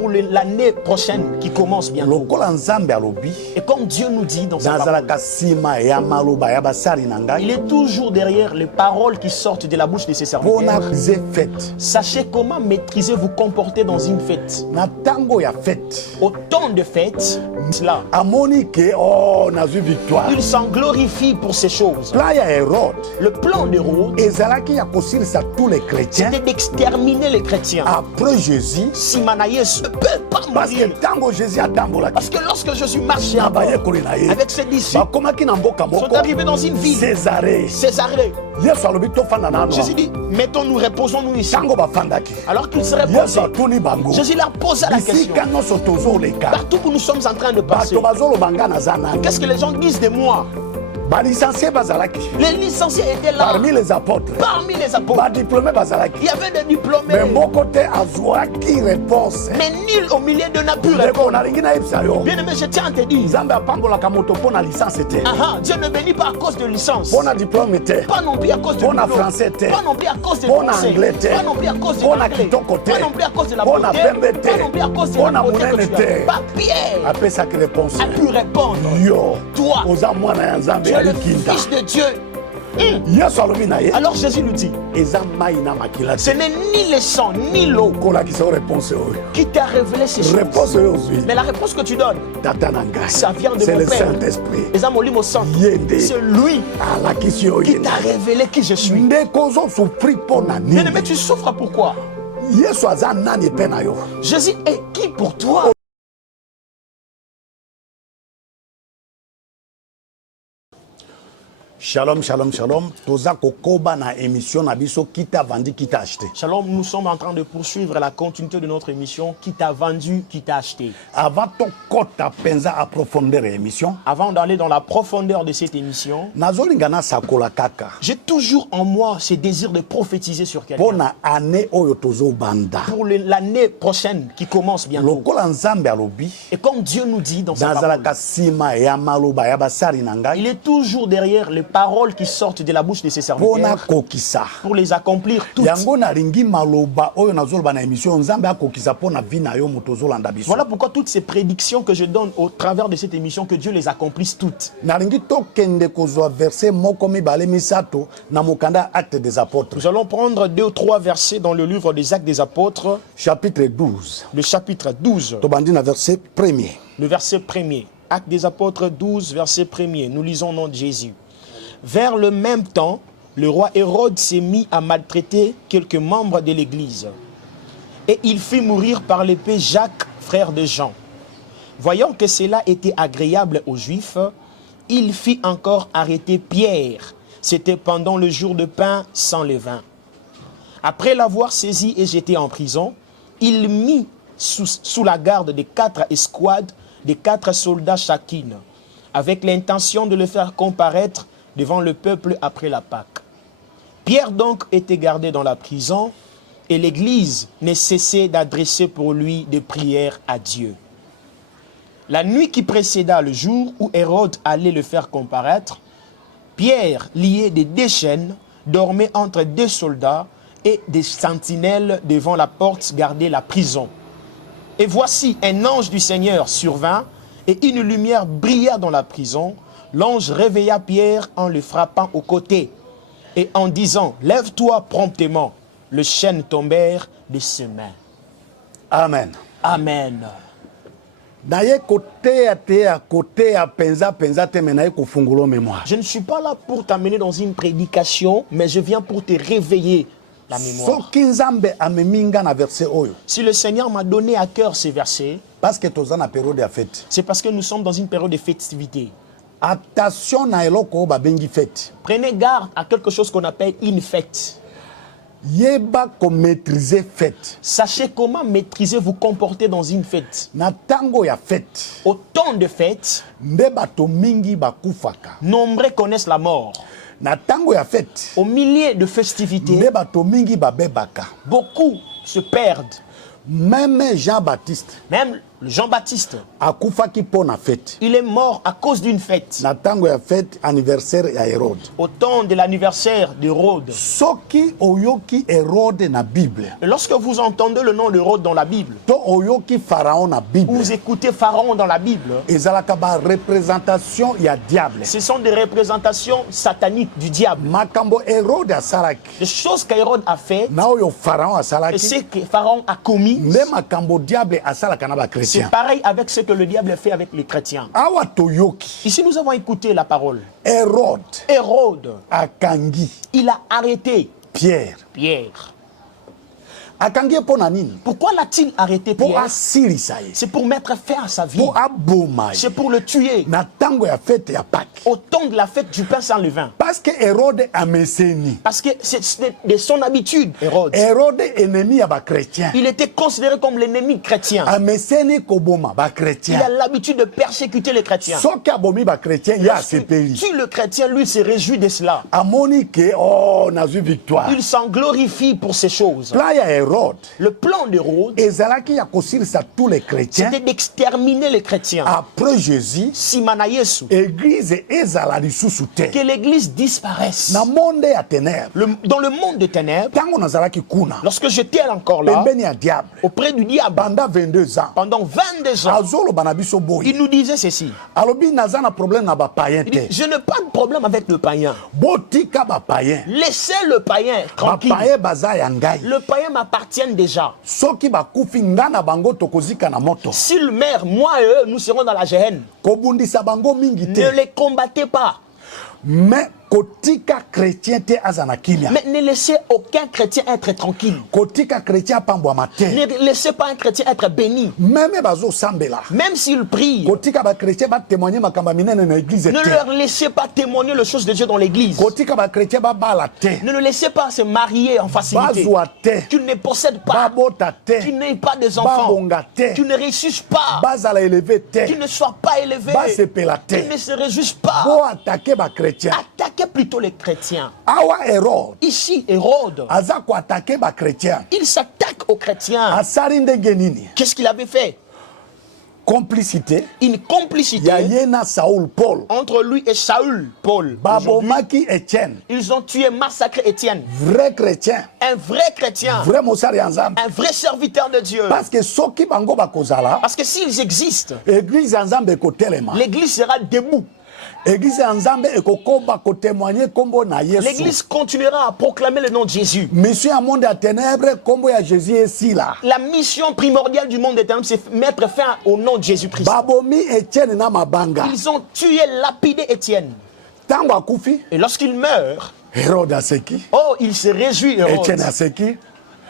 pour l'année prochaine qui commence bientôt. Et comme Dieu nous dit dans sa parole, il est toujours derrière les paroles qui sortent de la bouche de ses serviteurs. Sachez comment maîtriser vous comporter dans une fête. Au temps de fête, cela, il s'en glorifie pour ces choses. Le plan d'Hérode, c'était d'exterminer les chrétiens. Après Jésus, Simanaïs ne peut pas mourir. Parce que lorsque Jésus marchait avec ses disciples, ils sont arrivés dans une ville, Césarée. Jésus dit, mettons-nous, reposons-nous ici. Alors qu'ils se reposaient, Jésus leur posa la question. Partout où nous sommes en train de passer, qu'est-ce que les gens disent de moi? Les licenciés étaient là. Parmi les apôtres. Il y avait des diplômés. Mais nul au milieu d'eux n'a pu répondre. Bien aimé, je tiens à te dire. Dieu ne bénit pas à cause de licence. Pas non plus à cause de diplôme. Pas non plus à cause de français. Pas non plus à cause de l'anglais. Pas non plus à cause de la beauté. Pas non plus à cause de la beauté que tu as. Pas Pierre a pu répondre. Toi, tu es le Fils de Dieu. Alors Jésus lui dit, ce n'est ni le sang ni l'eau qui t'a révélé ces choses. Mais la réponse que tu donnes, ça vient de mon Père. C'est lui qui t'a révélé qui je suis. Bien aimé, tu souffres pourquoi? Jésus est qui pour toi? Shalom, shalom, shalom. Toza kokoba na émission na biso qui t'a vendu, qui t'a acheté. Shalom, nous sommes en train de poursuivre la continuité de notre émission qui t'a vendu, qui t'a acheté. Avant ton kota penza à profondeur émission. Avant d'aller dans la profondeur de cette émission, nazolingana sakola kaka. J'ai toujours en moi ce désir de prophétiser sur quelqu'un. Pour na année oyo tozo banda. Pour l'année prochaine qui commence bientôt. Lokola nzambe alobi. Et comme Dieu nous dit dans sa parole, il est toujours derrière les paroles qui sortent de la bouche de ses serviteurs pour les accomplir toutes. Voilà pourquoi toutes ces prédictions que je donne au travers de cette émission, que Dieu les accomplisse toutes. Nous allons prendre 2 ou 3 versets dans le livre des Actes des Apôtres. Chapitre 12. Le chapitre 12. Le verset 1er. Actes des Apôtres 12, verset 1er. Nous lisons au nom de Jésus. Vers le même temps, le roi Hérode s'est mis à maltraiter quelques membres de l'Église. Et il fit mourir par l'épée Jacques, frère de Jean. Voyant que cela était agréable aux Juifs, il fit encore arrêter Pierre. C'était pendant le jour de pain sans levain. Après l'avoir saisi et jeté en prison, il mit sous la garde de 4 escouades, de 4 soldats chacune, avec l'intention de le faire comparaître devant le peuple après la Pâque. Pierre donc était gardé dans la prison et l'Église ne cessait d'adresser pour lui des prières à Dieu. La nuit qui précéda le jour où Hérode allait le faire comparaître, Pierre, lié de 2 chaînes, dormait entre 2 soldats et des sentinelles devant la porte gardait la prison. Et voici un ange du Seigneur survint et une lumière brilla dans la prison. L'ange réveilla Pierre en le frappant au côté et en disant « Lève-toi promptement ». Les chaînes tombèrent de ses mains. Amen. Amen. Je ne suis pas là pour t'amener dans une prédication, mais je viens pour te réveiller la mémoire. Si le Seigneur m'a donné à cœur ces versets, c'est parce que nous sommes dans une période de festivité. Attention na eloko ba bengi fête. Prenez garde à quelque chose qu'on appelle une fête. Yeba ko maîtriser fête. Sachez comment maîtriser vous comporter dans une fête. Na tango ya fête. Au temps de fête, bato mingi bakufaka. Nombreux connaissent la mort. Na tango ya fête. Au milieu de festivités, bato mingi babebaka. Beaucoup se perdent. Même Jean-Baptiste. Même Le Jean-Baptiste, akufaki mpo na fete. il est mort à cause d'une fête. Na ntango ya fete anniversaire ya Hérode. Au temps de l'anniversaire d'Hérode. Soki oyoki Hérode na Bible. Lorsque vous entendez le nom d'Hérode dans la Bible, To oyoki Pharaon na Bible. vous écoutez Pharaon dans la Bible, Ezalaka ba représentation ya diable. ce sont des représentations sataniques du diable. Makambo Hérode asalaki. Les choses qu'Hérode a fait Na oyo Pharaon et asalaki. ce que Pharaon a commis, Nde makambo diable asalaka na ba c'est chrétien. pareil avec ce que le diable fait avec les chrétiens. Awa toyoki. Ici, nous avons écouté la parole. Hérode Hérode, akangi il a arrêté Pierre. Pierre. Akangi mpo na nini? Pourquoi l'a-t-il arrêté Po Pierre? asilisa ye. C'est pour mettre fin à sa vie. Po aboma ye. C'est pour le tuer. Na ntango ya fete ya Pâques. Au temps de la fête du pain sans levain. Parce que Hérode ameseni. Parce que c'est de son habitude, Hérode. Hérode ennemi ya ba chrétien. Il était considéré comme l'ennemi chrétien. Ameseni koboma ba Il chrétien. a l'habitude de persécuter les chrétiens. Soki abomi ba chrétien ya asepeli. Si le chrétien, lui, se réjouit de cela. Amoni ke oh nazwi victoire. Il s'en glorifie pour ces choses. Plan ya Hérode. Le plan d'Hérode, Ezalaki ya kosilisa tous les chrétiens. c'était d'exterminer les chrétiens. Après Jésus, Simana Yesu. église ezala lisusu te. Que l'église disparaisse. Na monde ya ténèbres. Dans le monde de ténèbres, Tango nazalaki kuna. lorsque j'étais encore là, Pembeni ya diable. auprès du diable, Pendant 22 ans. pendant 22 ans, Azoloba na biso boye. il nous disait ceci. Alobi naza na problème na ba païen Il dit, te. je n'ai pas de problème avec le païen. Botika ba païen. Laissez le païen Ba tranquille. païen baza ya ngai. Le païen m'appartient déjà. Soki bakufi nga na bango tokozika na moto. S'ils meurent, moi et eux, nous serons dans la géhenne. Kobundisa bango mingi Ne te. les combattez pas. Mais kotika chrétien te azana kimia. Mais ne laissez aucun chrétien être tranquille. Kotika chrétien pambwa te. Ne laissez pas un chrétien être béni. Même bazo sambela. Même s'il prie, Kotika ba chrétien ba témoigner makamba minene na église ne te. leur laissez pas témoigner les choses de Dieu dans l'église. Kotika ba chrétien ba bala te. Ne le laissez pas se marier en facilité. Bazwa te. Tu ne possèdes pas. Babota te. Tu n'aies pas des enfants. Babonga te. Tu ne réussisses pas. Bazala élevé te. Tu ne sois pas élevé. Basepela te. Tu ne se réjouisses pas. Bo attaquer ba chrétien. Attaquez plutôt les chrétiens. Awa Hérode. Ici, Hérode, Aza ko attaquer ba chrétien. il s'attaque aux chrétiens. Asari ndenge nini? Qu'est-ce qu'il avait fait? Complicité. Une complicité Ya yena Saul Paul. entre lui et Saül, Paul. Aujourd'hui, Babomaki Etienne. ils ont tué, massacré Étienne. Vrai chrétien. Un vrai chrétien. Vrai mosari ensemble. Un vrai serviteur de Dieu. Parce que soki bango bakozala. Parce que s'ils existent, Église ensemble kotelema. l'église sera debout. Église ensemble ekokoba ko témoigner kombo na Yesu. L'église continuera à proclamer le nom de Jésus. Mission à monde à ténèbres kombo ya Jésus est là. La mission primordiale du monde des ténèbres, c'est mettre fin au nom de Jésus-Christ. Babomi Etienne na mabanga. Ils ont tué, lapidé Étienne. Tango akufi. Et lorsqu'il meurt, Hérode aseki. oh, il se réjouit, Hérode. Etienne aseki.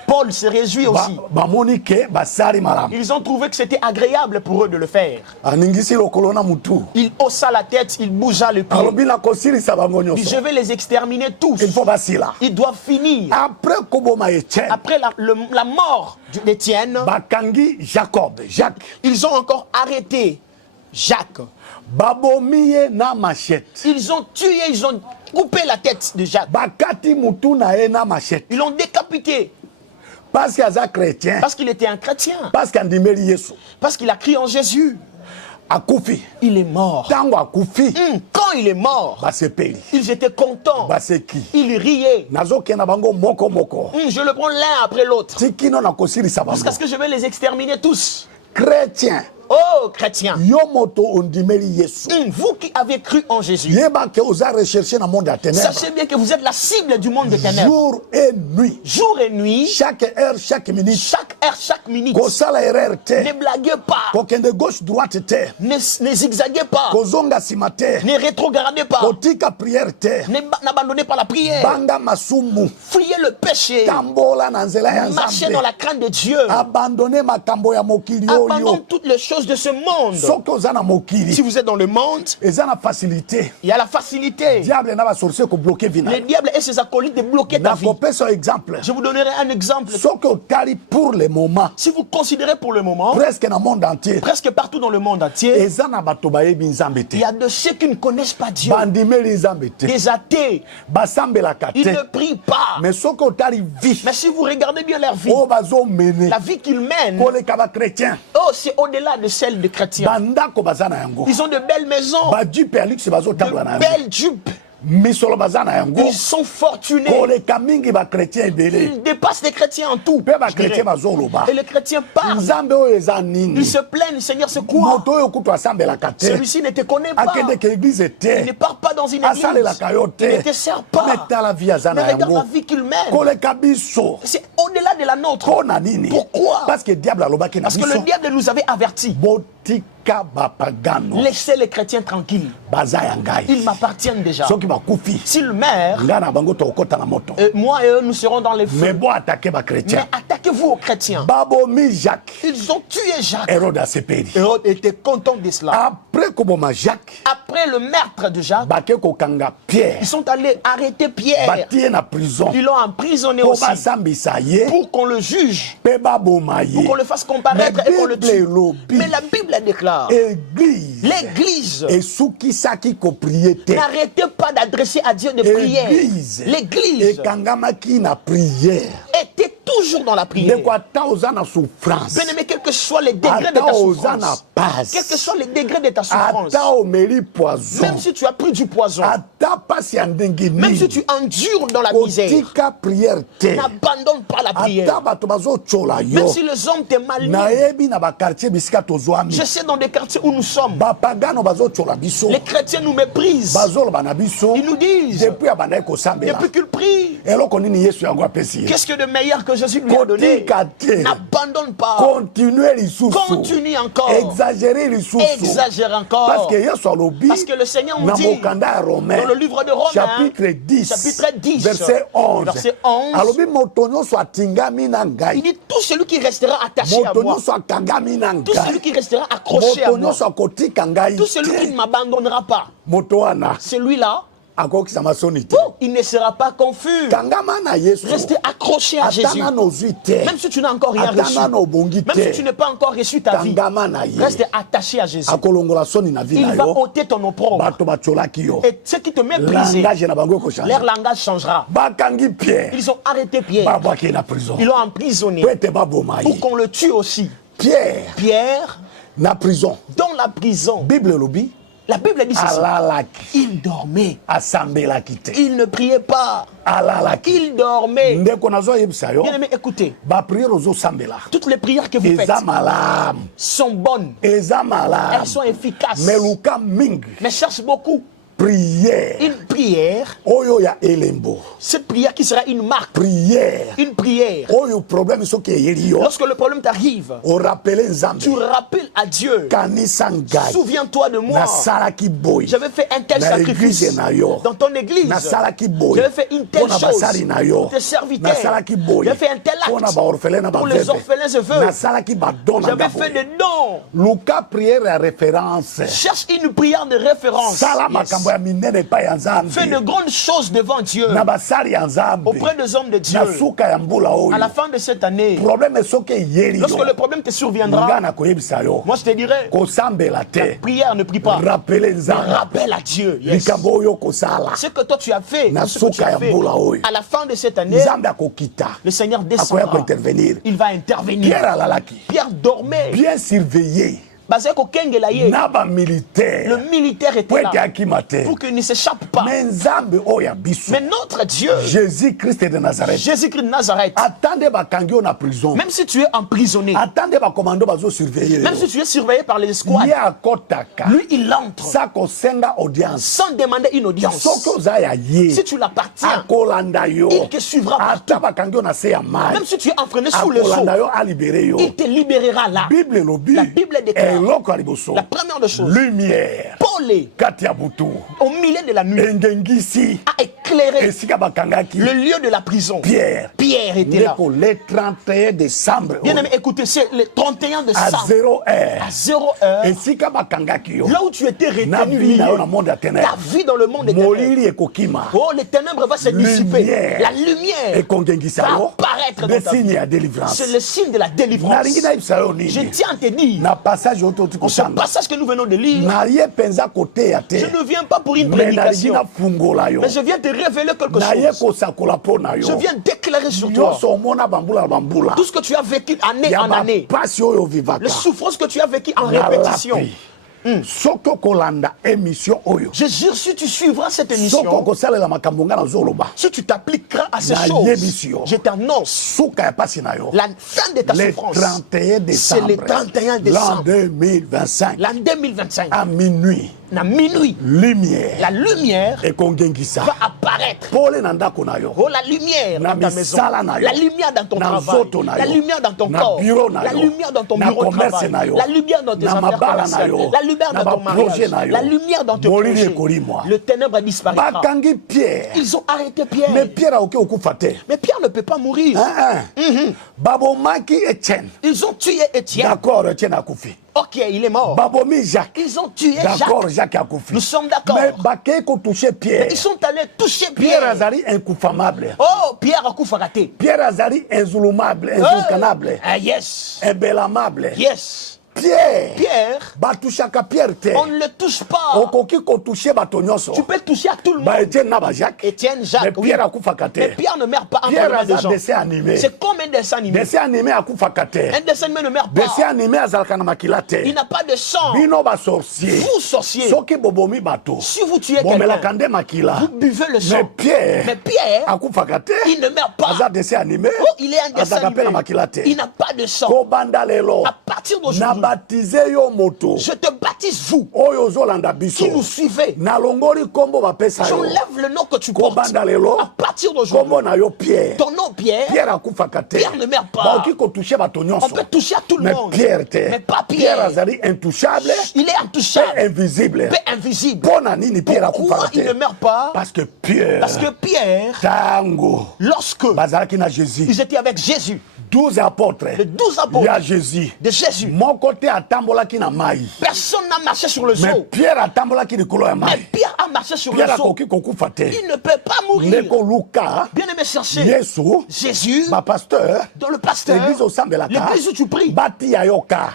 Paul se réjouit aussi. Bamoni ke basari malam. Ils ont trouvé que c'était agréable pour eux de le faire. Aningisi lokolo na mutu. Il haussa la tête, il bougea le pied. Alobi na kosilisa bango Il dit, nyonso. je vais les exterminer tous. Il faut basila. Ils doivent finir. Après koboma Etienne. Après la mort d'Étienne, Bakangi Jacob. Jacques. ils ont encore arrêté Jacques. Babomiye na machette. Ils ont tué, ils ont coupé la tête de Jacques. Bakati mutu na ye na machette. Ils l'ont décapité Parce qu'il y a chrétien. parce qu'il était un chrétien. Parce qu'il ndimeli Yesu. Parce qu'il a crié en Jésus. Akufi. Il est mort. Tango akufi. Quand il est mort, Basepeli. ils étaient contents. Baseki. Ils riaient. Nazoke na bango moko moko. Je le prends l'un après l'autre. Tikino na kosilisa bango. Jusqu'à ce que je vais les exterminer tous. Chrétien. Oh, chrétiens, Yo moto ondimeli Yesu. vous qui avez cru en Jésus, Yeba ke oza rechercher na monde à ténèbres. sachez bien que vous êtes la cible du monde des ténèbres. Jour et nuit. Jour et nuit, Chaque heure, chaque minute. chaque heure, chaque minute. Kosala erreur Ne te. blaguez pas. Kokende gauche droite te. Ne zigzaguez pas. Kozonga sima te. Ne rétrogradez pas. Kotika prière te. N'abandonnez pas la prière. Banga masumu. Fuyez le péché. Tambola na nzela ya Marchez Nzambe. dans la crainte de Dieu. Abandonnez makambo ya mokili Abandonnez oyo. toutes les choses de ce monde. Soki oza na Si mokili. vous êtes dans le monde, Eza na facilité. il y a la facilité. Diable na ba sorcier ko bloquer Le vina. diable et ses acolytes de bloquer ta Na vie. kopesa exemple. Je vous donnerai un exemple. Soki otali pour le moment, si vous considérez pour le moment, presque dans le monde entier, presque partout dans le monde entier, il y a de ceux qui ne connaissent pas Dieu, des athées, ils ne prient pas. mais si vous regardez bien leur vie, la vie qu'ils mènent, oh, c'est au-delà de celle des chrétiens. Ils ont de belles maisons, de belles jupes. Ils sont fortunés. Ils dépassent les chrétiens en tout. Et les chrétiens parlent. Ils se plaignent, Seigneur, c'est quoi? Celui-ci ne te connaît pas. Il ne part pas dans une église. Il ne te sert pas. Mais regarde la vie qu'il mène. C'est au-delà de la nôtre. Pourquoi? Parce que le diable nous avait avertis. Laissez les chrétiens tranquilles. Ils m'appartiennent déjà. S'ils meurent, moi et eux, nous serons dans les feux. Mais attaquez-vous aux chrétiens. Ils ont tué Jacques. Hérode était content de cela. Après le meurtre de Jacques, ils sont allés arrêter Pierre. Ils l'ont emprisonné aussi pour qu'on le juge, pour qu'on le fasse comparaître et qu'on le tue. Mais la Bible déclare, l'église, n'arrêtez pas d'adresser à Dieu des prières. L'église était toujours dans la prière. Bien-aimé, quel que soit les degrés de ta souffrance, quel que soit les degrés de ta souffrance, même si tu as pris du poison, même si tu endures dans la misère, n'abandonne pas la prière. Même si les hommes te malmenent, je sais dans des quartiers où nous sommes, les chrétiens nous méprisent. Ils nous disent, depuis qu'ils prient, qu'est-ce que de meilleur que Jésus lui a donné? N'abandonne pas. Continue encore. Exagère encore. Parce que le Seigneur nous dit dans le livre de Romains, chapitre 10, verset 11, il dit tout celui qui restera attaché à moi, tout celui qui restera accroché à moi, tout celui qui ne m'abandonnera pas, celui-là, il ne sera pas confus. Restez accroché à Jésus. Même si tu n'as encore rien reçu, même si tu n'as pas encore reçu ta vie, reste attaché à Jésus. Il va ôter ton opprobre. Et ceux qui te méprisent, leur langage changera. Ils ont arrêté Pierre. Ils l'ont emprisonné pour qu'on le tue aussi. Pierre, dans la prison, la Bible dit ceci. Il dormait. Il ne priait pas. Il dormait. Bien-aimé, écoutez. Toutes les prières que vous faites sont bonnes. Elles sont efficaces. Mais cherche beaucoup. Une prière. Cette prière qui sera une marque. Une prière. Lorsque le problème t'arrive, tu rappelles à Dieu. Souviens-toi de moi. J'avais fait un tel sacrifice dans ton église. J'avais fait une telle chose pour tes serviteurs. J'avais fait un tel acte pour les orphelins et veuves. J'avais fait des dons. Cherche une prière de référence. Fais de grandes choses devant Dieu, auprès des hommes de Dieu. À la fin de cette année, lorsque le problème te surviendra, moi je te dirai, la prière ne prie pas, rappelle à Dieu. Ce que toi tu as fait, à la fin de cette année, le Seigneur descendra. Il va intervenir. Pierre dormait. Bien surveillé. Le militaire était là pour qu'il ne s'échappe pas. Mais notre Dieu, Jésus-Christ de Nazareth, même si tu es emprisonné, même si tu es surveillé par les escouades, lui il entre sans demander une audience. Si tu l'appartiens, il te suivra partout. Même si tu es enfermé sous le sceau, il te libérera là. La Bible déclare, la première des choses, lumière. Paul volé kati ya butu au milieu de la nuit, engengisi a éclairé esika bakangaki le lieu de la prison. Pierre était là. ndeko le 31 décembre Bien aimé, écoutez, c'est le 31 à décembre 0 heure à 0 heure, esika bakangaki yo là où tu étais na retenu, vie na yo na lié, monde ya ta ténèbres vie dans le monde des ténèbres. molili ekokima Oh, les ténèbres vont se dissiper. Lumière. La lumière ekongengisa va yo apparaître des dans ta signes vie. ya délivrance C'est le signe de la délivrance. nalingi nayebisa yo Je nini tiens à te dire, na passage oyo toti en ce kotanga passage que nous venons de lire, naye mpenza koteya je te ne viens pas pour une me nalingi prédication, nafungola yo mais je viens te révéler quelque naye chose. kosakola mpo na Je yo viens d'éclairer sur toi nyonso omona bambula na bambula tout ce que tu as vécu année ya en année, bapasi oyo ovivaka les souffrances que tu as vécues en na répétition. lapi soki okolanda émission oyo Je jure, si tu suivras cette soki émission, okosalela makambo nga nazoloba si tu t'appliqueras à ces Nayebi yo. choses, je t'annonce suka ya pasi na yo la fin de ta le souffrance. 31 C'est décembre le 31 l'an décembre, 2025 l'an 2025, à minuit à minuit, lumière la lumière ekongengisa va apparaître. pole na ndako na yo Oh, la lumière na dans ta maison, misala na yo, la lumière dans ton na travail, nzoto na la yo, lumière dans ton na corps, bureau na la yo, lumière dans ton na bureau de commerce travail, na yo, la lumière dans tes na affaires mabala na commerciales, yo, la lumière na dans ton baprojet mariage, na yo. la lumière dans tes Molili projets. ekolimwa. Le ténèbre disparaîtra. bakangi Pierre Ils ont arrêté Pierre. mais Pierre aoki okufa te Mais Pierre ne peut pas mourir. babomaki Etienne Ils ont tué Étienne. d'accord Etienne akufi Ok, il est mort. babomi Jacques Ils ont tué d'accord Jacques. Jacques akufi Nous sommes d'accord. mais bakei kotouche Pierre Ils sont allés toucher Pierre Pierre. azali inkufamable Oh, Pierre a raté. Pierre azali inzulumable inzulkanable Ah, yes. imbelamable Yes. Pierre Pierre, batushaka Pierre te on ne le touche pas. okoki kotouche bato nyonso Tu peux toucher à tout le monde. ba Etienne na ba Jacques Étienne, mais Jacques, oui. Pierre akufaka te Mais Pierre ne meurt pas entre Pierre les mains des aza gens. dessin animé C'est comme un dessin animé. dessin animé akufaka te Un dessin animé ne meurt dessin pas. animé azalaka na makila te Il n'a pas de sang. bino basorcier Vous, sorciers, soki bobomi bato si vous tuez bomelaka quelqu'un, nde makila vous buvez le mais sang. Pierre Mais Pierre, akufaka te il ne meurt pas. aza dessin animé Oh, il est un dessin azalaka mpe na animé. makila te Il n'a pas de sang. kobanda lelo À partir na d'aujourd'hui, baptize yo moto je te baptise, vous oyo ozolanda biso qui nous suivez. nalongoli nkombo bapesa yo J'enlève le nom que tu portes. kobanda lelo À partir nkombo d'aujourd'hui, na yo Pierre ton nom Pierre, Pierre akufaka te Pierre ne meurt pas. baoki kotouche bato On nyonso peut toucher à tout le mais monde. Pierre te Mais pas Pierre Pierre. azali intouchable Il est pe intouchable, invisible mais invisible. mpo na nini Pierre Pourquoi akufaka il ne te meurt pas? parce que Pierre Parce que Pierre, tango lorsque bazalaki na Jésus ils étaient avec Jésus, 12 apôtres les 12 apôtres ya Jésus de Jésus, moko te atambolaki na mai personne n'a marché sur le mais seau. Pierre atambolaki likolo ya Mais mai Pierre a marché sur Pierre le seau. akoki kokufa te Il ne peut pas mourir. ndeko Luka Bien aimé, chercher Yesu Jésus bapasteur dans le pasteur, l'église osambelaka l'église où tu pries. batia yo ka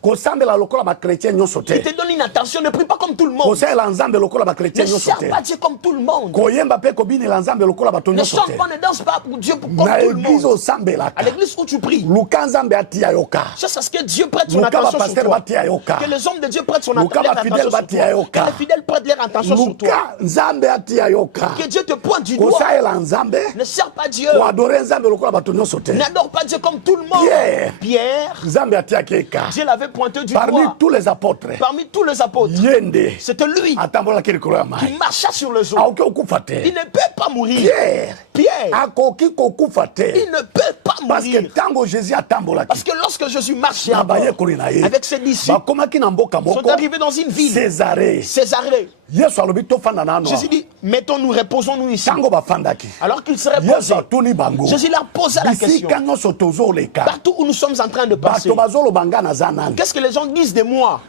kosambela lokola bakretien nyonso Il te te donne une attention, ne prie pas comme tout le monde. kosalela nzambe lokola Ne bakretien nyonso sers te pas Dieu comme tout le monde. koyemba mpe kobinela nzambe lokola bato Ne nyonso chante te pas, ne danse pas pour Dieu comme na tout le église monde. À osambelaka l'église où tu pries, luka nzambe atia yo ka c'est ce que Dieu prête son luka attention sur bapasteur toi. batia yo ka Que les hommes de Dieu prêtent son Luka attention bafidèle sur batia toi. yo ka. Que les fidèles prêtent leur attention sur toi. luka nzambe atia yo ka Que Dieu te pointe du doigt. kosalela nzambe Ne sers pas Dieu. koadore nzambe lokola bato nyonso te N'adore pas Dieu comme tout le monde. Pierre. Pierre, nzambe atiaki ye ka Dieu l'avait pointé du parmi doigt. tous les apôtres Parmi tous les apôtres, ye nde c'était lui atambolaki likolo ya mai qui marcha sur le zoo. aoki okufa te Il ne peut pas mourir. Pierre Pierre, akoki kokufa te il ne peut pas parce que mourir. ntango Jésus atambolaki Parce que lorsque Jésus marchait na à bord, bayekoli na ye avec ses disciples, bakomaki na mboka ils moko sont arrivés dans une ville, Césarée Césarée. yesu alobi tofanda na ano Jésus dit, mettons-nous, reposons-nous ici. ntango bafandaki Alors qu'ils seraient yesu posés, atuni bango Jésus leur posa la question. bisika nyonso tozoleka Partout où nous sommes en train de passer, bato bazoloba nga naza nani qu'est-ce que les gens disent de moi?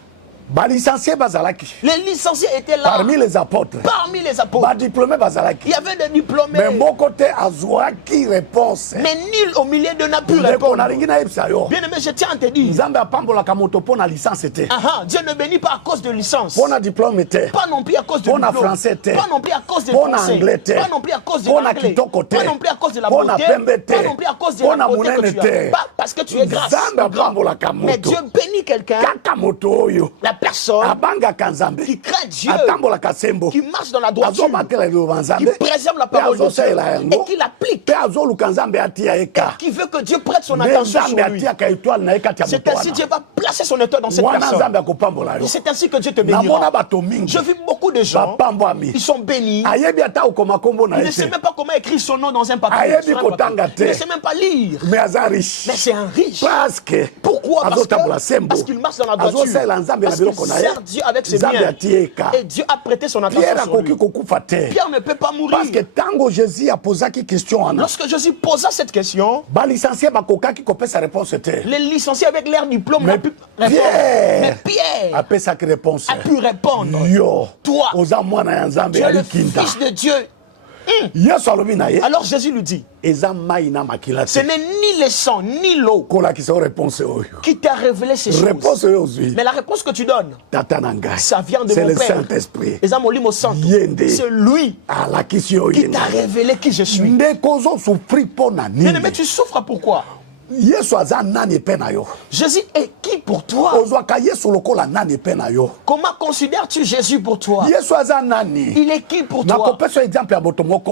balicencie bazalaki Les licenciés étaient là, parmi les apôtres parmi les apôtres. badiplôme Il bazalaki y avait des diplômés, mais moko te azwaki réponse mais nul au milieu d'eux n'a pu ndeko répondre. nalingi nayebisa yo Bien aimé, je tiens à te dire, nzambe apambolaka moto mpo na licence te Dieu ne bénit pas à cause de licence. mpo na diplôme te Pas non plus à cause de Mpo na diplôme. français te. Pas non plus à cause de Mpo na français. anglais te. Pas non plus à cause de Mpo na l'anglais. kitoko te. Pas non plus à cause de la Mpo na beauté. pembe te. Pas non plus à cause de Mpo la na beauté que monene tu as. te. Pas parce que tu es grasse. Nzambe ou grand. apambolaka Mais moto Dieu bénit quelqu'un, kaka moto oyo la personne abangaka nzambe qui craint Dieu, atambolaka sembo qui marche dans la droiture, azomatela liloba qui nzambe préserve la mpe parole de Dieu azosalela et yango qui l'applique, mpe azoluka nzambe atia ye ka qui veut que Dieu prête son nde attention nzambe sur lui. atiaka étoile na ye kati ya C'est moto ainsi Dieu wana va placer son étoile dans cette wana personne. nzambe akopambola Et yo c'est ainsi que Dieu te namona bénira. bato mingi Je vis beaucoup de gens, bapambwami ils sont bénis. ayebi ata okoma kombo na Il ye ne sait te même pas comment écrire son nom dans un papier. Ayebi sur un papier. kotanga te. Il ne sait même pas lire. mais aza riche Mais c'est un riche. parce que Pourquoi? azotambola sembo Parce qu'il marche dans la droiture. azosalela nzambe na Parce biloko sert Dieu avec ses biens. Et Dieu a prêté son attention sur lui. Pierre ne peut pas mourir. Parce que tango Jésus a posé une question. Lorsque Jésus posa cette question, les licenciés avec l'air diplôme n'ont pu répondre. Mais Pierre a pu répondre. Toi, tu es le Fils de Dieu. Alors Jésus lui dit, ce n'est ni le sang ni l'eau qui t'a révélé ces choses. Mais la réponse que tu donnes, ça vient de mon Père. C'est le Saint-Esprit. C'est lui qui t'a révélé qui je suis. Mais tu souffres pourquoi? Jésus est qui pour toi? Comment considères-tu Jésus pour toi? Il est qui pour toi?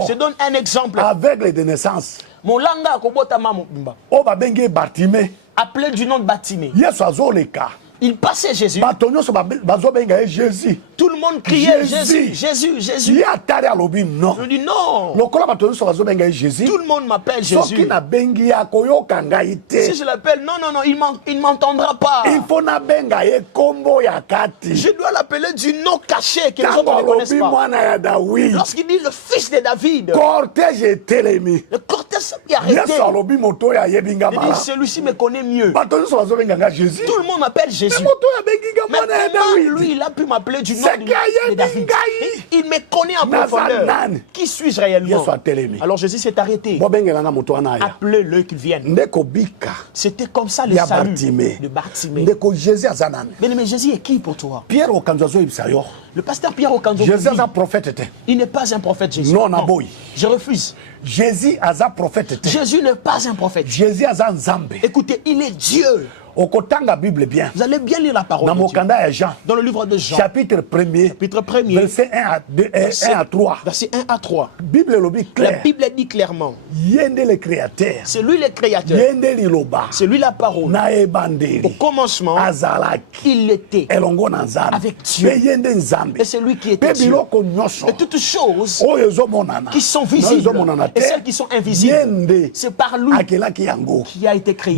Je donne un exemple. Aveugle de naissance. Appelé du nom de Bartimée. Il passait Jésus. Tout le monde criait Jésus, Jésus, Jésus. Je dis non. Tout le monde m'appelle Jésus. Si je l'appelle, non, non, non, il ne m'entendra pas. Je dois l'appeler du nom caché que les autres ne connaissent pas. Lorsqu'il dit le fils de David, le cortège est arrêté. Il dit celui-ci me connaît mieux. Tout le monde m'appelle Jésus. Mais comment lui, il a pu m'appeler du nom de David? Il me connaît en profondeur. Qui suis-je réellement? Alors Jésus s'est arrêté. Appelez-le qu'il vienne. C'était comme ça le salut de Bartimée. Mais Jésus est qui pour toi? Le pasteur Pierre Okanzo. Il n'est pas un prophète, Jésus. Non. Je refuse. Jésus est un prophète. Jésus n'est pas un prophète. Jésus est un Zambé. Écoutez, il est Dieu. Bible bien. Vous allez bien lire la parole de Dieu. Dans le livre de Jean. Chapitre 1er. Verset 1 à 3. Verset 1 à 3. La Bible dit clairement. C'est lui le créateur. C'est lui la parole. Au commencement, il était avec Dieu. Et c'est lui qui était Dieu. Et toutes choses qui sont visibles et celles qui sont invisibles, c'est par lui qui a été créé.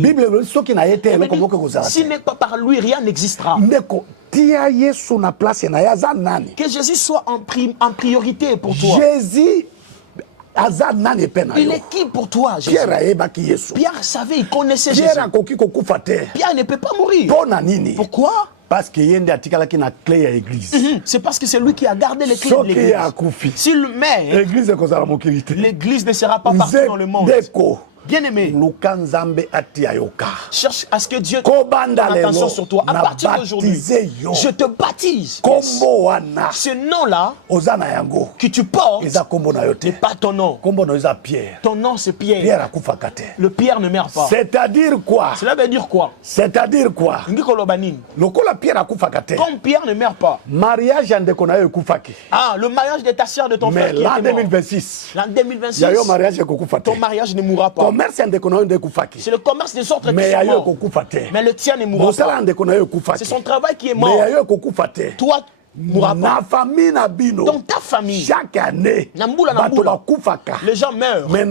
S'il n'est pas par lui, rien n'existera. Que Jésus soit en priorité pour toi. Jésus, il est qui pour toi, Jésus? Pierre savait, il connaissait Jésus. Pierre ne peut pas mourir. Pourquoi? Parce que c'est parce que c'est lui qui a gardé les clés de l'église. S'il meurt, l'église ne sera pas partout dans le monde. Bien-aimé, cherche à ce que Dieu donne attention sur toi. À partir d'aujourd'hui, je te baptise. Ce nom-là que tu portes n'est pas ton nom. Ton nom, c'est Pierre. Le Pierre ne meurt pas. C'est-à-dire quoi? Cela veut dire quoi? C'est-à-dire quoi? Comme Pierre ne meurt pas. Ah, le mariage de ta soeur, de ton frère qui l'an était mort. 2026. L'an 2026. Ton mariage ne mourra pas. C'est le commerce des autres qui sont morts. Mais le tien ne mourra pas. C'est son travail qui est mort. Toi, mourra pas. Dans ta famille, chaque année, les gens meurent. Mais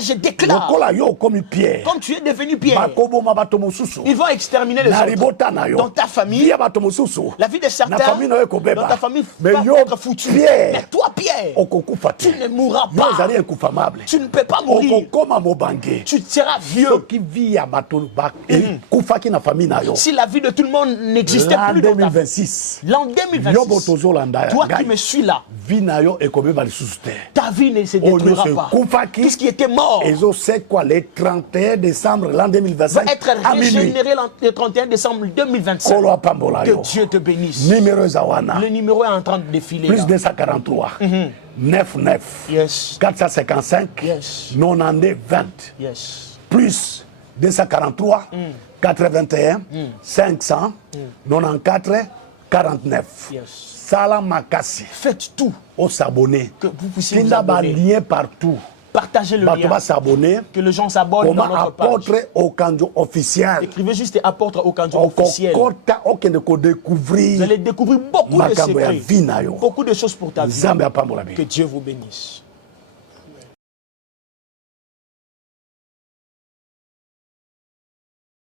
je déclare, comme tu es devenu Pierre, ils vont exterminer les autres. Dans ta famille, la vie de certains, dans ta famille va être foutue. Mais toi, Pierre, tu ne mourras pas. Tu ne peux pas mourir. Tu seras vieux. Si la vie de tout le monde n'existait plus dans ta vie, l'an 2026, toi qui me suis là, ta vie ne se détruira pas. Tout ce qui était mort le 31 décembre l'an 2025 va être régénéré le 31 décembre 2025. Que Dieu te bénisse. Le numéro est en train de défiler. Plus 243. 99. Yes. 455. Yes. 92 20. Yes. Plus 243. 81. 500. 94. 49. Yes. Salamakasi. Faites tout. Au s'abonner. Que vous puissiez vous abonner. Lien partout. Partagez le lien. Que les gens s'abonnent dans notre page. Apôtre Okanjo officiel. Écrivez juste apôtre Okanjo officiel. Vous allez découvrir beaucoup de secrets. Beaucoup de choses pour ta vie. Que Dieu vous bénisse.